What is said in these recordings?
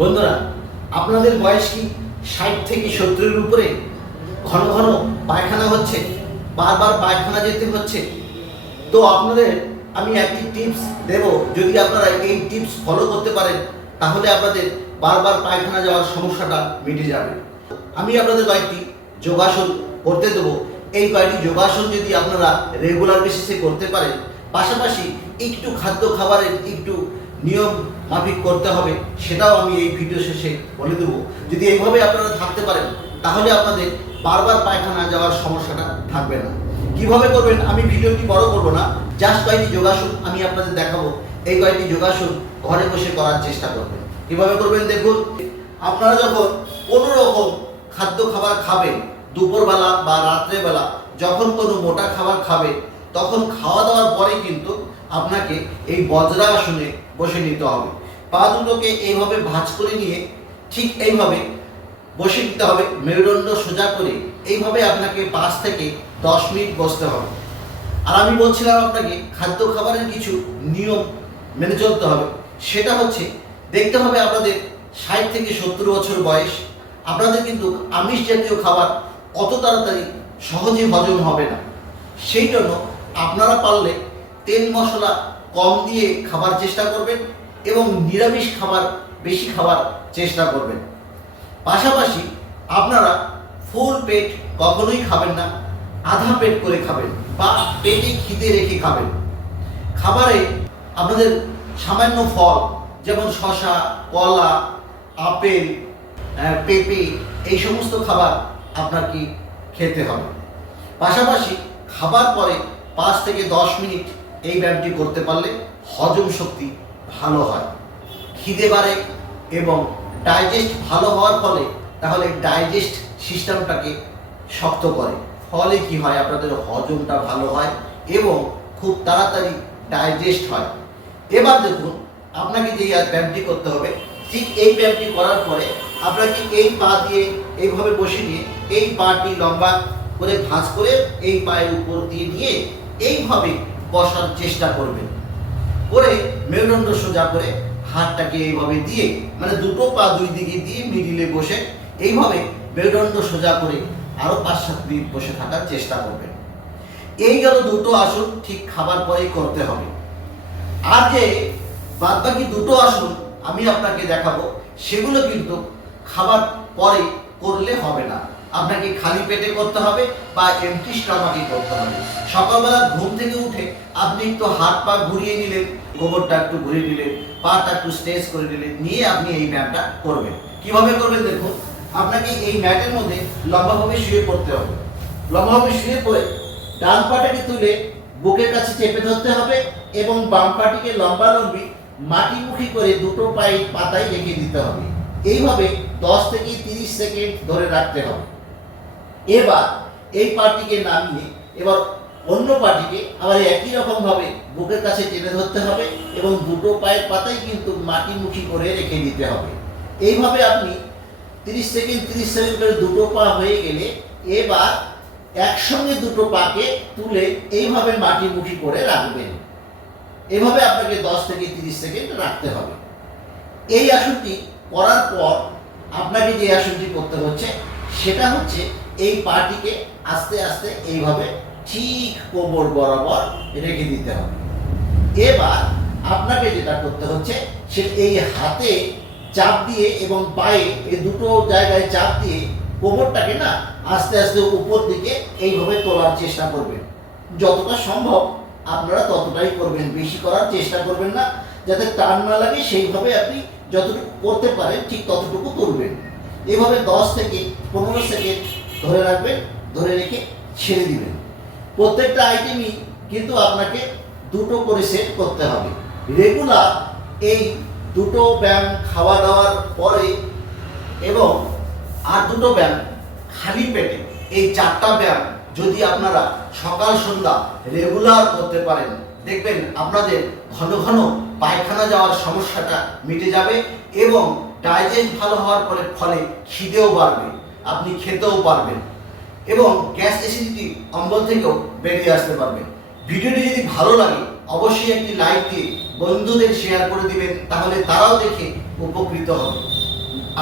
বন্ধুরা, আপনাদের বয়স কি ষাট থেকে সত্তরের উপরে? ঘন ঘন পায়খানা হচ্ছে, বারবার পায়খানা যেতে হচ্ছে। তো আপনাদের আমি একটি টিপস দেব, যদি আপনারা এই টিপস ফলো করতে পারেন, তাহলে আপনাদের বারবার পায়খানা যাওয়ার সমস্যাটা মিটে যাবে। আমি আপনাদের কয়েকটি যোগাসন করতে দেবো। এই কয়েকটি যোগাসন যদি আপনারা রেগুলার বেসিসে করতে পারেন, পাশাপাশি একটু খাদ্য খাবারের একটু নিয়ম মাফিক করতে হবে, সেটাও আমি এই ভিডিও শেষে বলে দেবো। যদি এইভাবে আপনারা থাকতে পারেন, তাহলে আপনাদের বারবার পায়খানা যাওয়ার সমস্যাটা থাকবে না। কীভাবে করবেন আমি ভিডিওটি বড় করব না, জাস্ট কয়েকটি যোগাসন আমি আপনাদের দেখাবো। এই কয়েকটি যোগাসন ঘরে বসে করার চেষ্টা করবেন। কীভাবে করবেন দেখুন, আপনারা যখন কোনো রকম খাদ্য খাবার খাবেন, দুপুরবেলা বা রাত্রেবেলা, যখন কোনো মোটা খাবার খাবে তখন খাওয়া দাওয়ার পরে কিন্তু আপনাকে এই বজ্রাসনে বসে নিতে হবে। পা দুটোকে এইভাবে ভাঁজ করে নিয়ে ঠিক এইভাবে বসে নিতে হবে। মেরুদণ্ড সোজা করে এইভাবে আপনাকে পাঁচ থেকে দশ মিনিট বসতে হবে। আর আমি বলছিলাম আপনাকে, খাদ্য খাবারের কিছু নিয়ম মেনে চলতে হবে। সেটা হচ্ছে, দেখতে হবে আপনাদের ষাট থেকে সত্তর বছর বয়স। আপনাদের কিন্তু আমিষ জাতীয় খাবার অত তাড়াতাড়ি সহজে হজম হবে না। সেই জন্য আপনারা পারলে তেল মশলা কম দিয়ে খাবার চেষ্টা করবেন এবং নিরামিষ খাবার, বেশি খাবার চেষ্টা করবেন। পাশাপাশি আপনারা ফুল পেট কখনোই খাবেন না, আধা পেট করে খাবেন বা পেটে খিদে রেখে খাবেন। খাবারে আপনাদের সামান্য ফল, যেমন শশা কলা, আপেল পেঁপে, এই সমস্ত খাবার আপনাকে খেতে হবে। পাশাপাশি খাবার পরে পাঁচ থেকে দশ মিনিট এই ব্যায়ামটি করতে পারলে হজম শক্তি ভালো হয়। খিদে বাড়ে এবং ডাইজেস্ট ভালো হওয়ার ফলে তাহলে ডাইজেস্ট সিস্টেমটাকে শক্ত করে। ফলে কি হয়? আপনাদের হজমটা ভালো হয় এবং খুব তাড়াতাড়ি ডাইজেস্ট হয়। এবার দেখুন, আপনাকে যে ব্যায়ামটি করতে হবে, ঠিক এই ব্যায়ামটি করার পরে আপনাকে এই পা দিয়ে এইভাবে বসে নিয়ে এই পাটি লম্বা করে ভাঁজ করে এই পায়ের উপর দিয়ে নিয়ে এইভাবে বসার চেষ্টা করবেন করে মেরুদণ্ড সোজা করে হাতটাকে এইভাবে দিয়ে মানে দুটো পা দুই দিকে দিয়ে মিডিলে বসে এইভাবে মেরুদণ্ড সোজা করে আরও পাঁচ সাত মিনিট বসে থাকার চেষ্টা করবেন এই গেল দুটো আসন, ঠিক খাবার পরেই করতে হবে। আর যে বাদ বাকি দুটো আসন আমি আপনাকে দেখাবো, সেগুলো কিন্তু খাবার পরে করলে হবে না। আপনাকে খালি পেটে করতে হবে বা এমটি স্টমাকে করতে হবে। সকালবেলা ঘুম থেকে উঠে আপনি একটু হাত পা ঘুরিয়ে নিলেন, গোবরটা একটু ঘুরিয়ে নিলেন, পাটা একটু স্ট্রেচ করে নিলেন, নিয়ে আপনি এই ব্যায়ামটা করবেন। কীভাবে করবেন দেখুন, আপনাকে এই ম্যাটের মধ্যে লম্বাভাবে শুয়ে পড়তে হবে। লম্বাভাবে শুয়ে পড়ে ডান পাটাকে তুলে বুকের কাছে চেপে ধরতে হবে এবং বাম পাটিকে লম্বা লম্বি মাটিমুখী করে দুটো পায়ে পাতায় রেখে দিতে হবে। এইভাবে দশ থেকে তিরিশ সেকেন্ড ধরে রাখতে হবে। এবার এই পার্টিকে নামিয়ে এবার অন্য পার্টিকে আবার একই রকম ভাবে বুকের কাছে টেনে ধরতে হবে এবং দুটো পায়ের পাতাই কিন্তু মাটিমুখী করে রেখে দিতে হবে। এইভাবে আপনি তিরিশ সেকেন্ড তিরিশ সেকেন্ড করে দুটো পা হয়ে গেলে এবার একসঙ্গে দুটো পাকে তুলে এইভাবে মাটিমুখী করে রাখবেন। এভাবে আপনাকে দশ থেকে তিরিশ সেকেন্ড রাখতে হবে। এই আসনটি করার পর আপনাকে যে আসনটি করতে হচ্ছে, সেটা হচ্ছে এই পাটিকে আস্তে আস্তে এইভাবে ঠিক কোমর বরাবর রেখে দিতে হবে। এবার আপনাকে যেটা করতে হচ্ছে, সে এই হাতে চাপ দিয়ে এবং পায়ে এই দুটো জায়গায় চাপ দিয়ে কোমরটাকে না আস্তে আস্তে উপর দিকে এইভাবে তোলার চেষ্টা করবেন। যতটা সম্ভব আপনারা ততটাই করবেন, বেশি করার চেষ্টা করবেন না, যাতে টান না লাগে সেইভাবে আপনি যতটুকু করতে পারেন ঠিক ততটুকু তুলবেন। এভাবে দশ থেকে পনেরো সেকেন্ড ধরে রাখবেন, ধরে রেখে ছেড়ে দিবেন। প্রত্যেকটা আইটেমই কিন্তু আপনাকে দুটো করে সেট করতে হবে। রেগুলার এই দুটো ব্যায়াম খাওয়া দাওয়ার পরে এবং আর দুটো ব্যায়াম খালি পেটে এই চারটা ব্যায়াম যদি আপনারা সকাল, সন্ধ্যা রেগুলার করতে পারেন, দেখবেন আপনাদের ঘন ঘন পায়খানা যাওয়ার সমস্যাটা মিটে যাবে এবং ডাইজেস্ট ভালো হওয়ার পরে ফলে খিদেও বাড়বে। আপনি খেতেও পারবেন। এবং গ্যাস অ্যাসিডিটি অম্বল থেকেও বেরিয়ে আসতে পারবেন ভিডিওটি যদি ভালো লাগে, অবশ্যই একটি লাইক দিয়ে বন্ধুদের শেয়ার করে দিবেন, তাহলে তারাও দেখে উপকৃত হবে।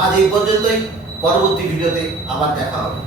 আজ এই পর্যন্তই, পরবর্তী ভিডিওতে আবার দেখা হবে।